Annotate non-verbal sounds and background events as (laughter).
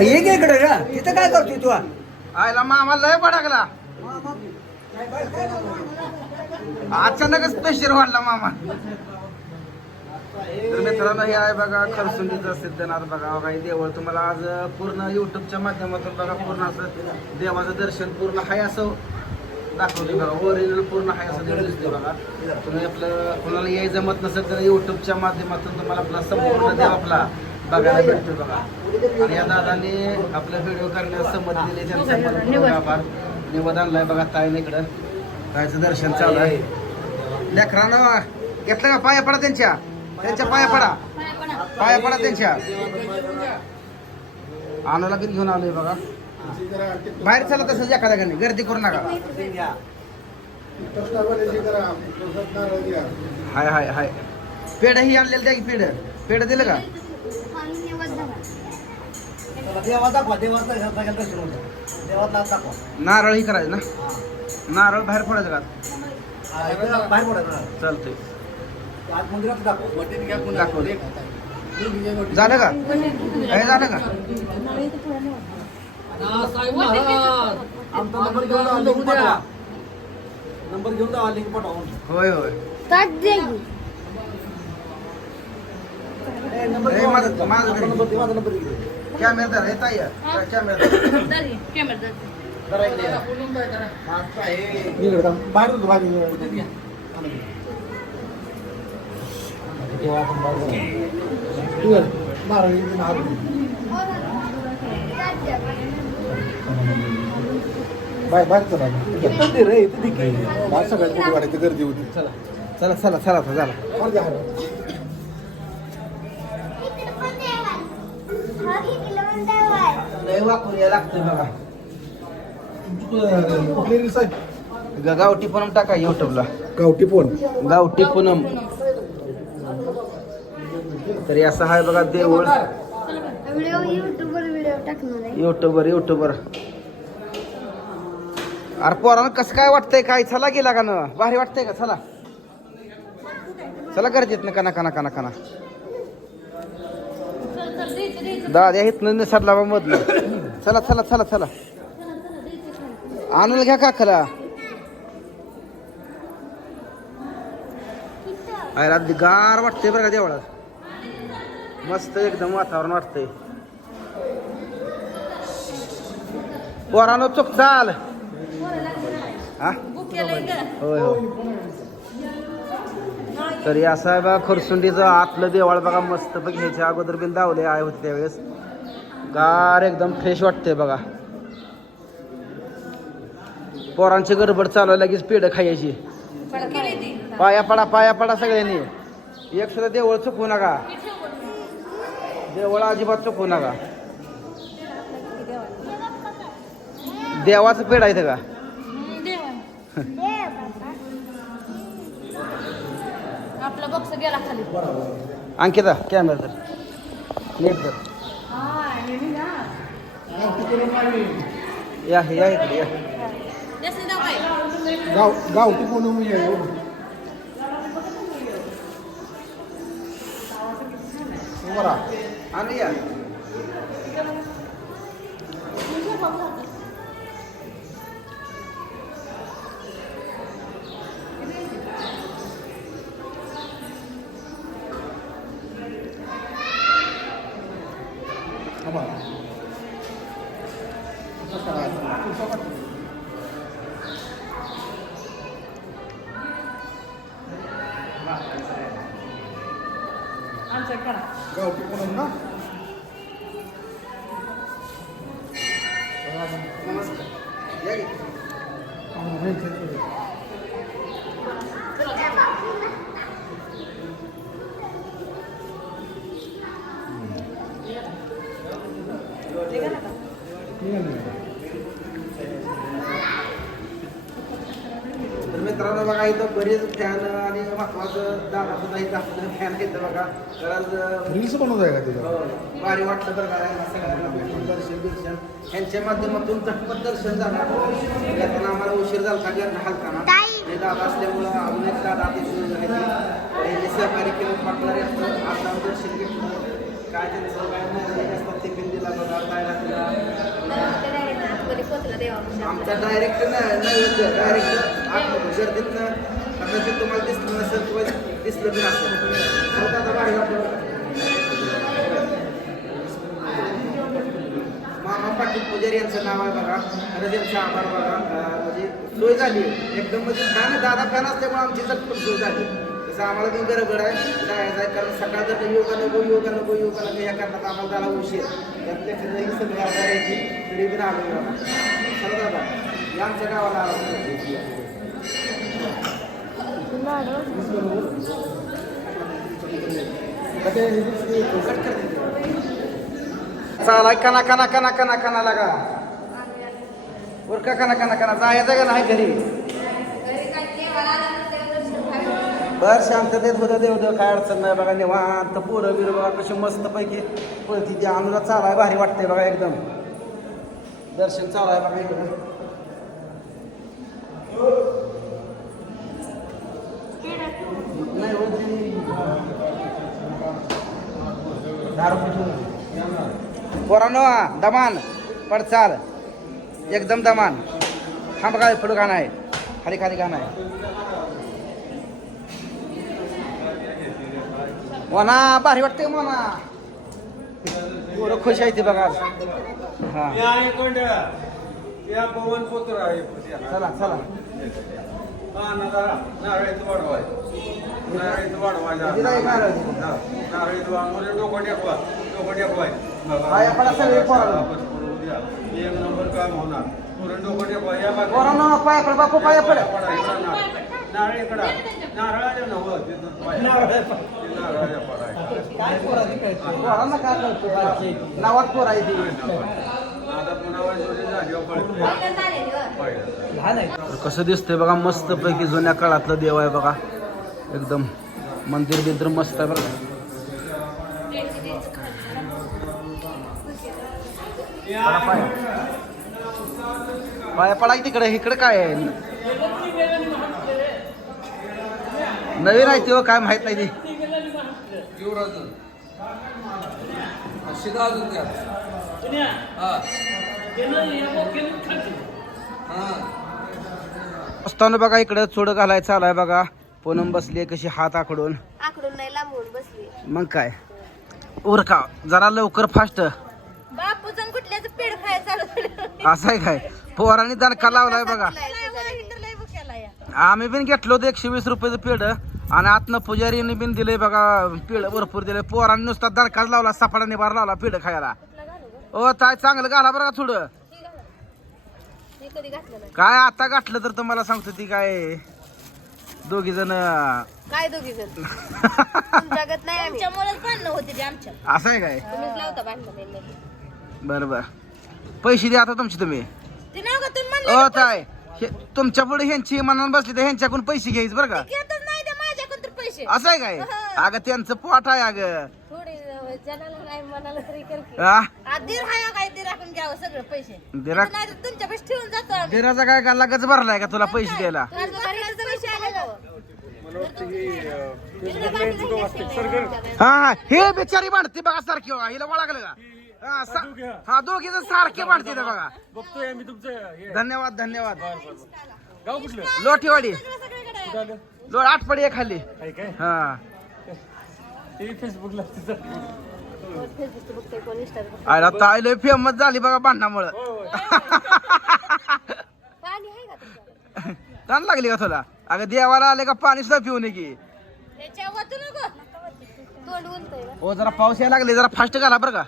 ये की इकडे रे तिथं काय करतोय तू? आयला मामा लय भडकला. अचानकच प्रेशर वाढला मामा. तर मित्रांनो हे आहे बघा खरसुंडीचं सिद्धनाथ बघा. काही देवळ तुम्हाला आज पूर्ण युट्यूबच्या माध्यमातून बघा पूर्ण असं देवाचं दर्शन पूर्ण हाय असं दाखवते बघा. ओरिजिनल पूर्ण आहे असं दिसते बघा. तुम्ही आपलं कोणाला याय जमत नसेल तर युट्यूबच्या माध्यमातून तुम्हाला आपला संपूर्ण देव आपला बघायला भेटतो बघा. आणि या दादांनी आपला व्हिडिओ करण्यास संमती दिली त्यांचा मनपूर्वक आभार. निवद आणलाय बघा ताईने इकडं. ताईचं दर्शन चालू आहे. लेकरांना घेतलं का? पाया पडा त्यांच्या. त्यांच्या पाया पडा. पाया पडा त्यांच्या. आणूला किती घेऊन आलोय बघा. बाहेर चला तसंच एखाद्या घरी. गर्दी करू नका. हाय हाय हाय. पेढ ही आणलेलं द्या की पेढ. पेढ दिलं का? देवा दाखवा देवाचा सगळ्यात दर्शन होतं देवाचा हात दाखवा. नारळ ही करायचं ना? नारळ बाहेर पडायचं का? हा, बाहेर पडायचं चालतंय. आत मंदिरात दाखव. दाखवले झालं का? हे झालं का? आमचा नंबर घेऊन जा, लिंक पाठवा. नंबर घेऊन जा लिंक पाठवा होय होय. ए, नंबर घेऊन माझं-. माझं माझा नंबर दे, माझा नंबर. कॅमेरा येत कॅमेरा जरा. इकडे या. दे. बाहेर बाहेर चला. रे सगळ्यात मोठी वाढायची गर्दी होती. चला. चला चला चला हात. लय वाकून या लागतंय बघा. कुठली रील्स आहे ग- गावठी पूनम टाका युट्यूबला गावठी फोन गावठी पूनम. तरी असं आहे बघा देऊळ. व्हिडिओ युट्यूबवर व्हिडिओ टाकणार आहे. युट्यूबर युट्यूबर अरे पोरानं कसं काय वाटतंय काय? चला गेला का ना? भारी वाटतंय का? चला. चला गरजेत ना कना कना कना कना दाद्या इथनं निसरला बा मधलं चला चला चला चला. आणून घ्या काखला अरे अगदी गार वाटतंय बरं का देवळात. मस्त एकदम वातावरण वाटतंय. पोरानो चुक चाल. हा? होय होय. तरी असं आहे बघा खरसुंडीचं आतलं देवाळ बघा मस्त बघ ह्याच्या अगोदर बिन दावले आहे होते त्यावेळेस. गार एकदम फ्रेश वाटते बघा. पोरांची गडबड चालू लगेच पेढं खायची. पाया पडा पाया पडा सगळ्यांनी. एक सुद्धा देवळ चुकवू नका. देवळ अजिबात चुकवू नका. देवाचं पेड आहे का? (laughs) आपला बॉक्स गेला खाली. अंकिता कॅमेरा तर नीट कर या या इकडे या. गाव गावठी. उभं राहा. आणि या थांबा. असं करायचं. गावठी फोन ना नमस्कार या की. तर मित्रांनो बघा इथं बरेच फॅन आणि महत्वाचं दादा सुद्धा इथं आपलं फॅन आहेत बघा. तर आज अं, रील्स बनवत आहे का तिथं? हो, भारी वाटलं बरं का. यांना सगळ्यांना भेटून दर्शन दर्शन यांच्या माध्यमातून झटपट दर्शन झालं. येताना आम्हाला उशीर झाला घरनं हलताना. हे दादा असल्यामुळं अजून एक दादा हे सहकार्य केलं पाटलार यांचं आता दर्शन घेतलं. काय त्यांचं काय नैवेद्य असतात ते पण दिला बघा खायला दिला आमचा डायरेक्ट नैवेद्य डायरेक्ट आतमध्ये गर्दीतनं कदाचित तुम्हाला दिसलं नसेल किंवा दिसलं बी नसेल हो दादा बाहेर मामा पाटील पुजारी यांचं नाव आहे बघा. खरं त्यांचा आभार बघा. म्हणजे सोय झाली. एकदम म्हणजे छान दादा फॅन असल्यामुळे आमची झटपट सोय झाली. तसं आम्हाला पण गडबड आहे. जायचं आहे कारण सकाळ जर योगा नको योगा नको योगा नको या कारणात आम्हाला झाला उशीर त्यातल्या ही सगळी आजारायची तरी बी आलो बघा. दादा. या आमच्या गावाला आला. चालाय कना कना कना कना कना लागा. उरका कना कना कना जायचं का नाही घरी. बर शांततेत होतं देव देव काय अडचण नाही बघा निवांत पोरं बिरं बघा कशी मस्त पैकी पळती ती. अनुला चालाय भारी वाटते बघा एकदम. दर्शन चालाय बघा इकडं नाही होती. दारू पिऊन. पोरांनो दमान पडचाल एकदम दमान. हा बघा पुढं गाणं आहे. खाली खाली गाणं आहे. मोना भारी वाटते मोना. पोरं खुश आहे ते बघा. हा. चला चला. हा नजारा नारळीचं वाढवाय नारळीचं वाढवायला किती नाही नारळ? नारळीचं वाढवून डोकं टेकवा डोकं टेकवाय. एक नंबर काम होणार पुरण डोकं टेकवा या बापू पाया पड पडा, इकडं नारळ. नारळ इकडं नारळाच्या नव्हं तिथं पाय. ते नारळाच्या पडाय नावात पोर आहे ती आता पुन्हा झाली कसं दिसतंय बघा मस्त पैकी जुन्या काळातलं देव आहे बघा. एकदम मंदिर बिंदिर मस्त आहे बघा. पाया. पडा की तिकडे इकडे काय आहे? नवीन आहे तेव्हा हो, काय माहीत नाही ती. असताना बघा इकडं चोड घालाय चालाय बघा. पूनम बसली कशी हात आखडून आकडून नाही लांबून बसली. मग काय? उरका जरा लवकर फास्ट. बापूजन कुठल्याच पेड खायला चालू असं आहे काय? पोरांनी दणका लावलाय बघा. आम्ही बिन घेतलो होतो एकशे वीस रुपयाचं पेड आणि आतनं पुजारीने बिन दिलंय बघा पेड भरपूर दिलंय. पोरांनी नुसता दणकाच लावला सपाटा निभार लावला पेड खायला. ओ ताय चांगलं घाला बरं का थोडं. हे कधी घातलं नाही. काय आता गाठलं तर तुम्हाला सांगतो ती काय दोघी जण काय दोघी जण? (laughs) जगत नाही आम्ही. त्यामुळेच भांडणं होते ते आमच्या. असं आहे काय? तुम्हीच लावता भांडण बरं बरं. पैसे द्या आता तुमचे तुम्ही. ते नाव का तुम्ही म्हणलं ओ ताय हे- तुमच्यापुढे ह्यांची मनान बसली तर ह्यांच्याकडून पैसे घ्यायचे बरं का? घेतच नाही ते माझ्याकडून तर पैसे. असं आहे काय? अगं त्यांचं पोट आहे अगं. थोडी जनाला नाही मनाला तरी कर की. आ? आधीर हाय काय ते राखून घ्यावं सगळं पैसे. दिरा नाही तर तुमच्या पैसे ठेवून जातो आम्ही. दिराचा काय का लगच भरलाय का तुला पैसे द्यायला? घरचे पैसे आले का? हा हा हे बिचारी भांडते बघा सारखी बघा हिला ओळखलं का? हा, सा- हा. दोघी जण सारखे भांडते ते बघा. बघतोय मी तुमचं हे. धन्यवाद धन्यवाद. गाव कुठलं? लोटीवाडी लोट आठपडी आहे खाली. काय काय? हा. ते फेसबुकला तिचं. कोण फेसबुकचं बघतोय, कोण इंस्टाचं बघतोय. आयला ताय लय फेमस झाली बघा भांडणामुळं. (laughs) पाणी आहे का तुमच्याकडे? ताण लागली का तुला? अगं देवाला आले का पाणी सुद्धा पिऊ नये की. त्याच्या वाचू नको. तोंड उलतंय का ओ जरा पाऊस यायला लागले जरा फास्ट घाला बरं का.